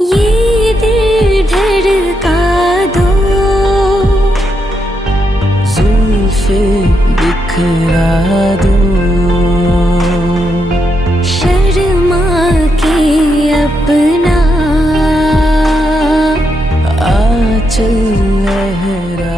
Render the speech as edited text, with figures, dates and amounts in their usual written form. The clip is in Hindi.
ये दिल धड़का दो, जुल्फे बिखरा दो, शर्मा के अपना आंचल लहरा